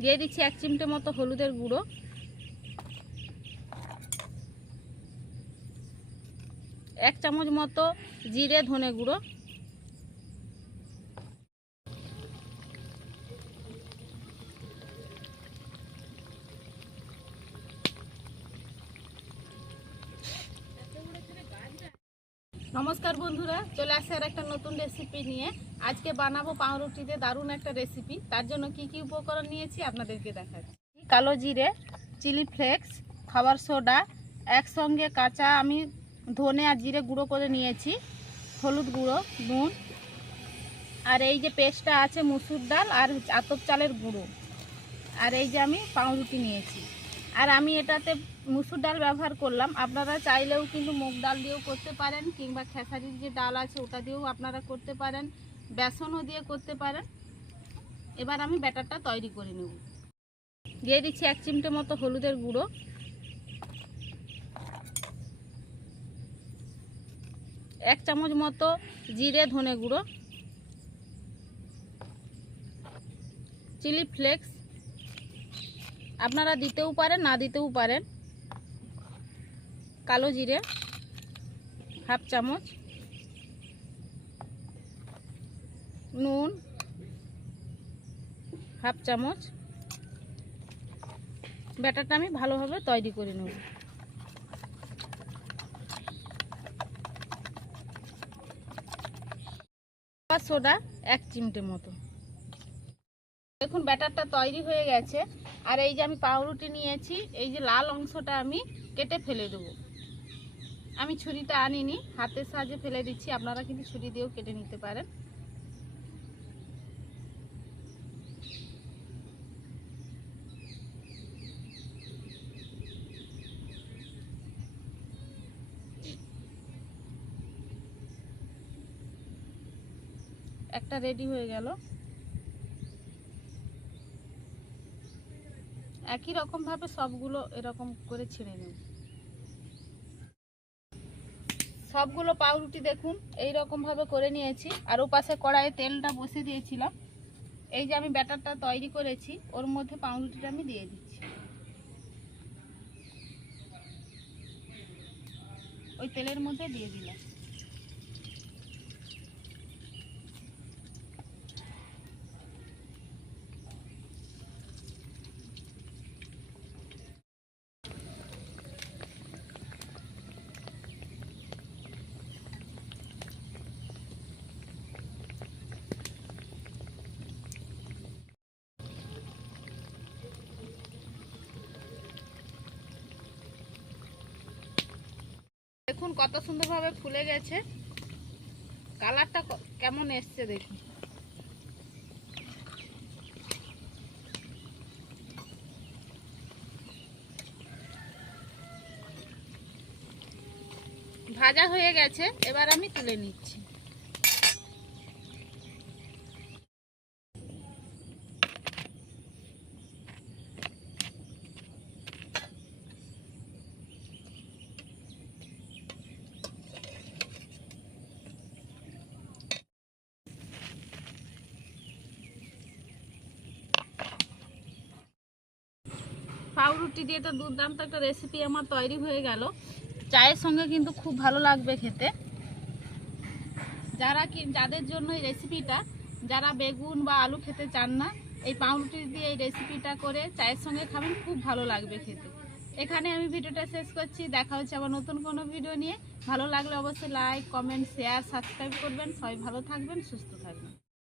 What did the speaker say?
দিয়ে দিচ্ছি এক চিমটে মতো হলুদের গুঁড়ো। এক চামচ মতো জিরে ধনে গুঁড়ো। নমস্কার বন্ধুরা, চলে আসছে আর একটা নতুন রেসিপি নিয়ে। আজকে বানাবো পাউরুটিতে দারুণ একটা রেসিপি তার জন্য কি কি উপকরণ নিয়েছি আপনাদেরকে দেখাচ্ছি। কালো জিরে, চিলি ফ্লেক্স খাবার সোডা, একসঙ্গে কাঁচা আমি ধনে আর জিরে গুঁড়ো করে নিয়েছি, হলুদ গুঁড়ো, নুন, আর এই যে পেস্টটা আছে মুসুর ডাল আর আতপ চালের গুঁড়ো। আর এই যে আমি পাউরুটি নিয়েছি। আর আমি এটাতে মুসুর ডাল ব্যবহার করলাম। আপনারা চাইলেও কিন্তু মুগ ডাল দিয়েও করতে পারেন, কিংবা খেসারির যে ডাল আছে ওটা দিয়েও আপনারা করতে পারেন, বেসনও দিয়ে করতে পারেন। এবার আমি ব্যাটারটা তৈরি করে নেব। দিয়ে দিচ্ছি এক চিমটে মতো হলুদের গুঁড়ো। এক চামচ মতো জিরে, ধনে গুঁড়ো। Chilli flakes. আপনারা দিতেও পারেন, না দিতেও পারেন। কালো জিরে, হাফ চামচ। নুন, হাফ চামচ। ব্যাটারটা আমি ভালোভাবে তৈরি করে নেব। সোডা এক চিমটে মতো। দেখুন, ব্যাটারটা তৈরি হয়ে গেছে। আর এই যে আমি পাউরুটি নিয়েছি, এই যে লাল অংশটা আমি কেটে ফেলে দেবো। আমি ছুরিটা আনিনি, হাতের সাহায্যে ফেলে দিচ্ছি, আপনারা কিন্তু ছুরি দিয়েও কেটে নিতে পারেন। একটা রেডি হয়ে গেল। একই রকম ভাবে সবগুলো এরকম করে ছিঁড়ে নেব সবগুলো পাউরুটি দেখুন, এই রকম ভাবে করে নিয়েছি। আর ও পাশে কড়াইয়ে তেলটা বসে দিয়েছিলাম। এই যে আমি ব্যাটারটা তৈরি করেছি, ওর মধ্যে পাউরুটিটা আমি দিয়ে দিচ্ছি। ওই তেলের মধ্যে দিয়ে দিলাম। দেখুন কত সুন্দরভাবে ফুলে গেছে। কালারটা কেমন এসছে দেখুন। ভাজা হয়ে গেছে, এবার আমি তুলে নিচ্ছি। পাউরুটি দিয়ে তো দুর্দান্ত একটা রেসিপি আমার তৈরি হয়ে গেল। চায়ের সঙ্গে কিন্তু খুব ভালো লাগবে খেতে। যারা কি যাদের জন্য এই রেসিপিটা যারা বেগুন বা আলু খেতে চান না, এই পাউরুটি দিয়ে এই রেসিপিটা করে চায়ের সঙ্গে খাবেন, খুব ভালো লাগবে খেতে। এখানে আমি ভিডিওটা শেষ করছি। দেখা হচ্ছে আবার নতুন কোনো ভিডিও নিয়ে। ভালো লাগলে অবশ্যই লাইক কমেন্ট শেয়ার সাবস্ক্রাইব করবেন। সবাই ভালো থাকবেন, সুস্থ থাকবেন।